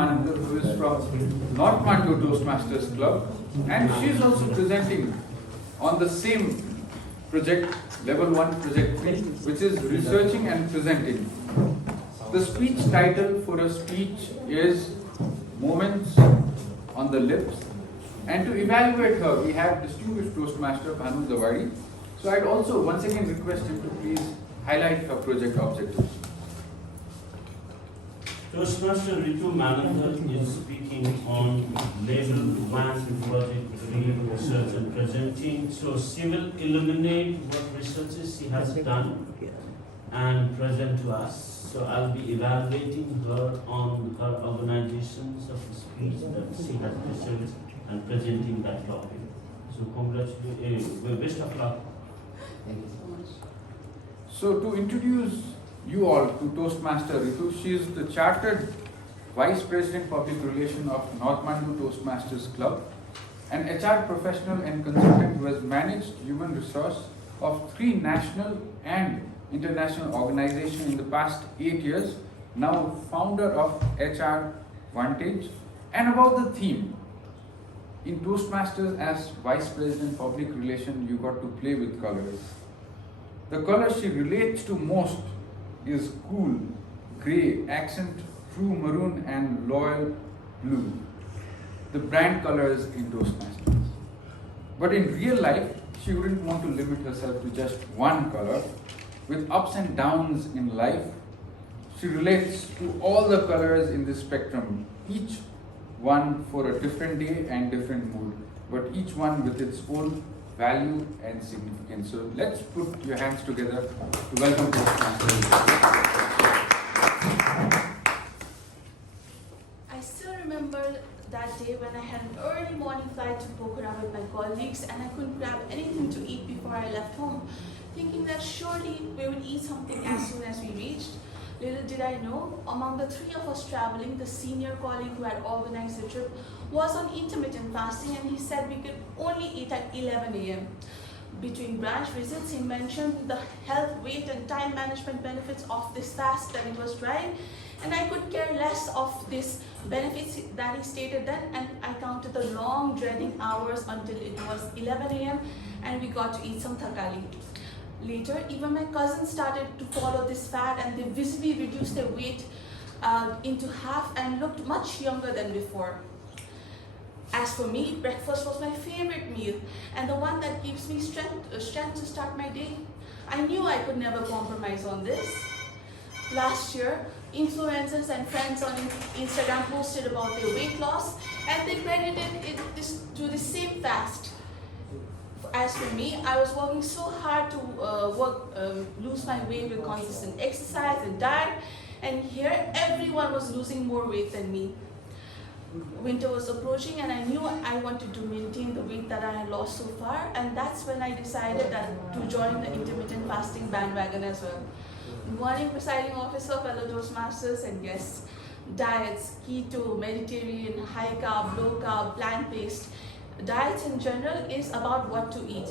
Manekar, who is from North Mandu Toastmasters Club, and she is also presenting on the same project, level 1 project 3, which is researching and presenting. The speech title for a speech is Moments on the Lips, and to evaluate her, we have distinguished Toastmaster Bhanu Zawadi. So I'd also once again request him to please highlight her project objectives. Toastmaster Ritu Manekar is speaking on level 1 project 3 research and presenting. So she will illuminate what researches she has done and present to us. So I'll be evaluating her on her organizations of the speech that she has researched and presenting that topic. So congratulations, best of luck. Thank you so much. So to introduce you all to Toastmaster Ritu, she is the Chartered Vice President Public Relations of North Mandu Toastmasters Club, an HR professional and consultant who has managed human resource of 3 national and international organizations in the past 8 years, now founder of HR Vantage. And about the theme, in Toastmasters as Vice President Public Relations, you got to play with colors. The color she relates to most is cool, grey, accent, true maroon and loyal blue. The brand colors in Toastmasters. But in real life, she wouldn't want to limit herself to just one color. With ups and downs in life, she relates to all the colors in this spectrum, each one for a different day and different mood, but each one with its own value and significance. So let's put your hands together to welcome Toastmasters. I still remember that day when I had an early morning flight to Pokhara with my colleagues and I couldn't grab anything to eat before I left home, thinking that surely we would eat something as soon as we reached. Little did I know, among the 3 of us traveling, the senior colleague who had organized the trip was on intermittent fasting, and he said we could only eat at 11 a.m. Between branch visits, he mentioned the health, weight and time management benefits of this fast that it was trying, and I could care less of this benefits that he stated then, and I counted the long dreading hours until it was 11 a.m. and we got to eat some thakali. Later, even my cousins started to follow this fad and they visibly reduced their weight into half and looked much younger than before. As for me, breakfast was my favorite meal and the one that gives me strength to start my day. I knew I could never compromise on this. Last year, influencers and friends on Instagram posted about their weight loss and they credited it to the same fast. As for me, I was working so hard to lose my weight with consistent exercise and diet, and here everyone was losing more weight than me. Winter was approaching and I knew I wanted to maintain the weight that I had lost so far, and that's when I decided to join the intermittent fasting bandwagon as well. Good morning, presiding officer, fellow Toastmasters and guests. Diets, keto, Mediterranean, high carb, low carb, plant-based. Diets in general is about what to eat,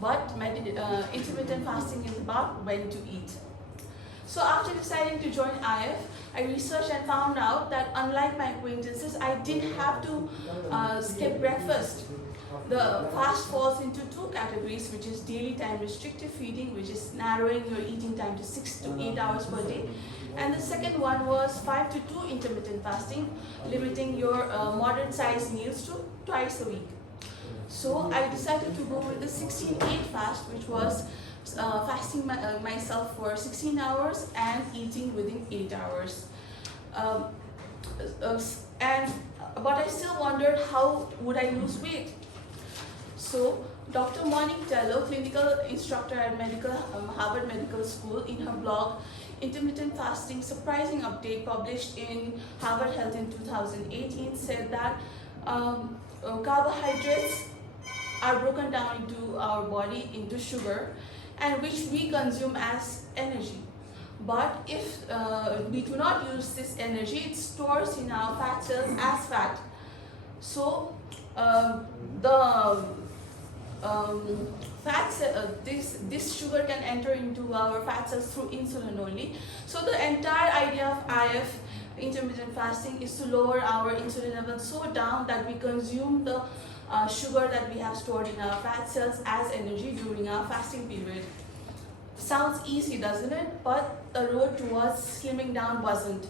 but intermittent fasting is about when to eat. So after deciding to join IF, I researched and found out that unlike my acquaintances, I didn't have to skip breakfast. The fast falls into 2 categories, which is daily time restrictive feeding, which is narrowing your eating time to 6 to 8 hours per day. And the second one was 5 to 2 intermittent fasting, limiting your moderate sized meals to twice a week. So I decided to go with the 16-8 fast, which was fasting myself for 16 hours and eating within 8 hours. But I still wondered how would I lose weight. So Dr. Monique Tello, clinical instructor at Harvard Medical School, in her blog Intermittent Fasting Surprising Update published in Harvard Health in 2018 said that carbohydrates are broken down into our body into sugar, and which we consume as energy. But if we do not use this energy, it stores in our fat cells as fat. So this sugar can enter into our fat cells through insulin only. So the entire idea of IF intermittent fasting is to lower our insulin levels so down that we consume the sugar that we have stored in our fat cells as energy during our fasting period. Sounds easy, doesn't it? But the road towards slimming down wasn't.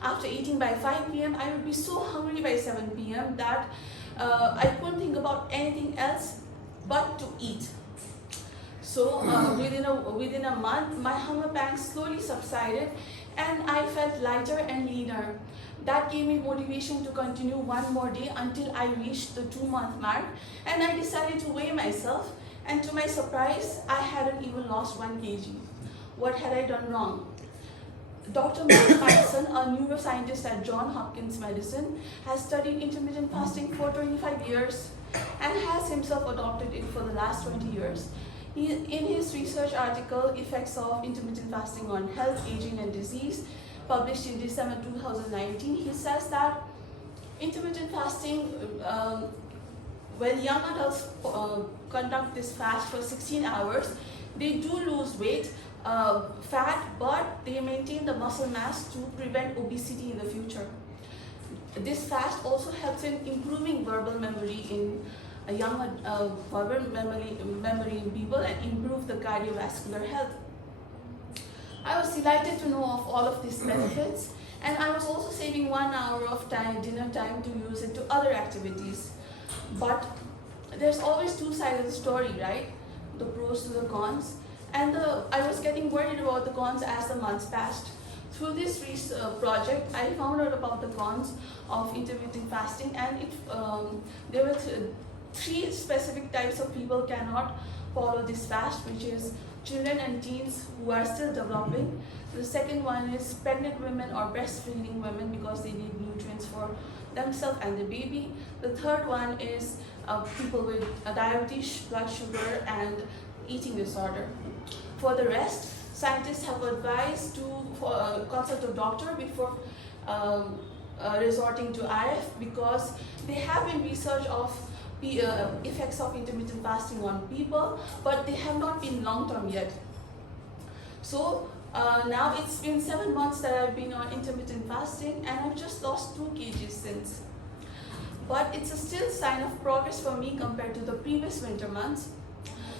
After eating by 5 p.m., I would be so hungry by 7 p.m. that I couldn't think about anything else but to eat. So within a month, my hunger pangs slowly subsided and I felt lighter and leaner. That gave me motivation to continue one more day until I reached the 2-month mark, and I decided to weigh myself, and to my surprise, I hadn't even lost 1 kg. What had I done wrong? Dr. Mark Madison, a neuroscientist at Johns Hopkins Medicine, has studied intermittent fasting for 25 years and has himself adopted it for the last 20 years. In his research article, Effects of Intermittent Fasting on Health, Aging and Disease, published in December 2019, he says that intermittent fasting, when young adults conduct this fast for 16 hours, they do lose weight, fat, but they maintain the muscle mass to prevent obesity in the future. This fast also helps in improving verbal memory in verbal memory in people and improve the cardiovascular health. I was delighted to know of all of these benefits, and I was also saving 1 hour of dinner time to use it to other activities. But there's always two sides of the story, right? The pros to the cons. And I was getting worried about the cons as the months passed. Through this project, I found out about the cons of intermittent fasting, and there were 3 specific types of people cannot follow this fast, which is children and teens who are still developing. The second one is pregnant women or breastfeeding women because they need nutrients for themselves and the baby. The third one is people with diabetes, blood sugar, and eating disorder. For the rest, scientists have advised to consult a doctor before resorting to IF, because there have been research of effects of intermittent fasting on people, but they have not been long-term yet. So now it's been 7 months that I've been on intermittent fasting, and I've just lost 2 kg since. But it's a still sign of progress for me compared to the previous winter months.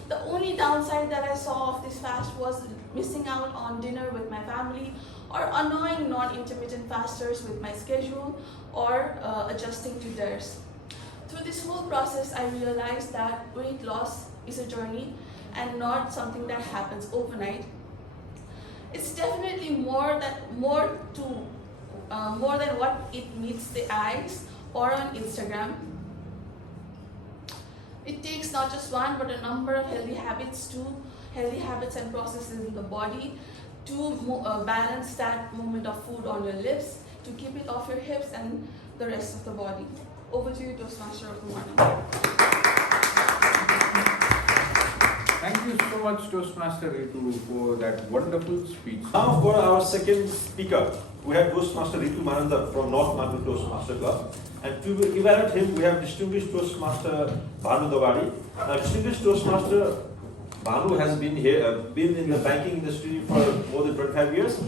The only downside that I saw of this fast was missing out on dinner with my family, or annoying non-intermittent fasters with my schedule, or adjusting to theirs. Through this whole process, I realized that weight loss is a journey and not something that happens overnight. It's definitely more than what it meets the eyes or on Instagram. It takes not just one, but a number of healthy habits and processes in the body to balance that moment of food on your lips, to keep it off your hips and the rest of the body. Over to you, Toastmaster of the morning. Thank you so much, Toastmaster Ritu, for that wonderful speech. Now for our second speaker, we have Toastmaster Ritu Mananda from North Mandu Toastmaster Club. And to evaluate him, we have distinguished Toastmaster Bhanu Dawadi. Now, distinguished Toastmaster Bhanu has been in the banking industry for more than 25 years.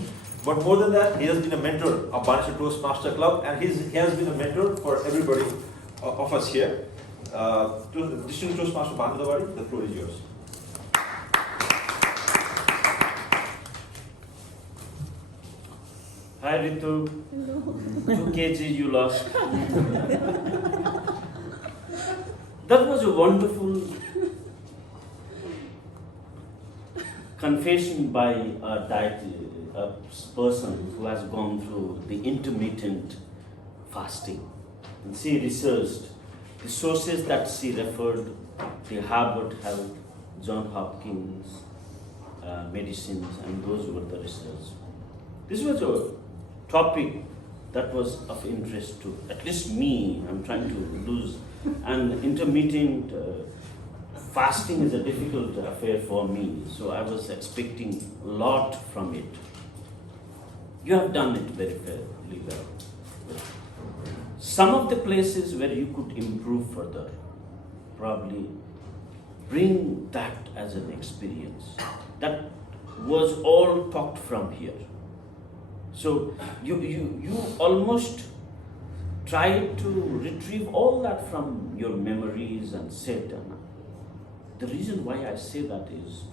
But more than that, he has been a mentor of Bhanushri Toastmaster Club, and he has been a mentor for everybody of us here. Distinguished Toastmaster Bhanu Dawadi, the floor is yours. Hi Ritu. 2 kg you lost. That was a wonderful confession by a person who has gone through the intermittent fasting. And she researched the sources that she referred, the Harvard Health, Johns Hopkins medicines, and those were the research. This was a topic that was of interest to at least me. I'm trying to lose, and intermittent fasting is a difficult affair for me, so I was expecting a lot from it. You have done it very fairly well. Some of the places where you could improve further, probably bring that as an experience. That was all talked from here. So you almost try to retrieve all that from your memories and said, the reason why I say that is,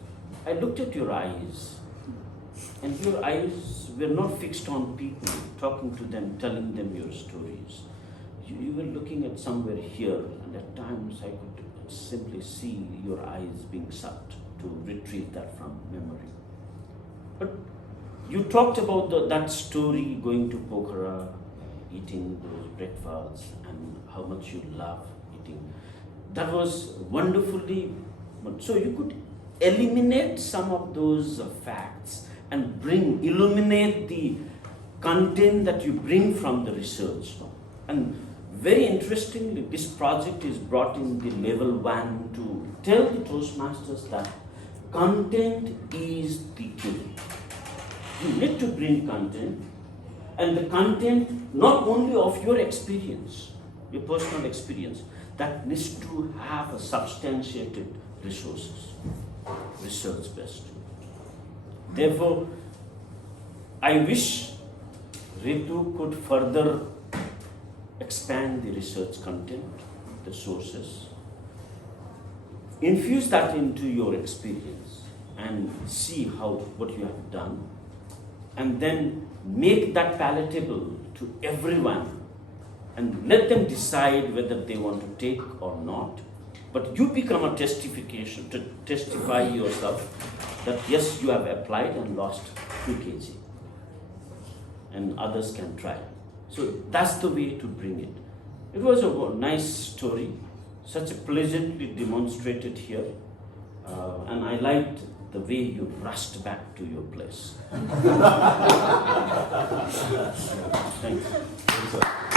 I looked at your eyes, and your eyes were not fixed on people, talking to them, telling them your stories. You were looking at somewhere here, and at times I could simply see your eyes being sucked to retrieve that from memory. But you talked about that story, going to Pokhara, eating those breakfasts, and how much you love eating. That was wonderfully. So you could eliminate some of those facts and illuminate the content that you bring from the research. And very interestingly, this project is brought in the level 1 to tell the Toastmasters that content is the key. You need to bring content, and the content not only of your experience, your personal experience, that needs to have a substantiated resources, research based. Therefore, I wish Ritu could further expand the research content, the sources, infuse that into your experience and see what you have done, and then make that palatable to everyone and let them decide whether they want to take or not. But you become a testification to testify yourself that yes, you have applied and lost 2 kg, and others can try. So that's the way to bring it. It was a nice story, such a pleasantly demonstrated here, and I liked the way you rushed back to your place. Thank you.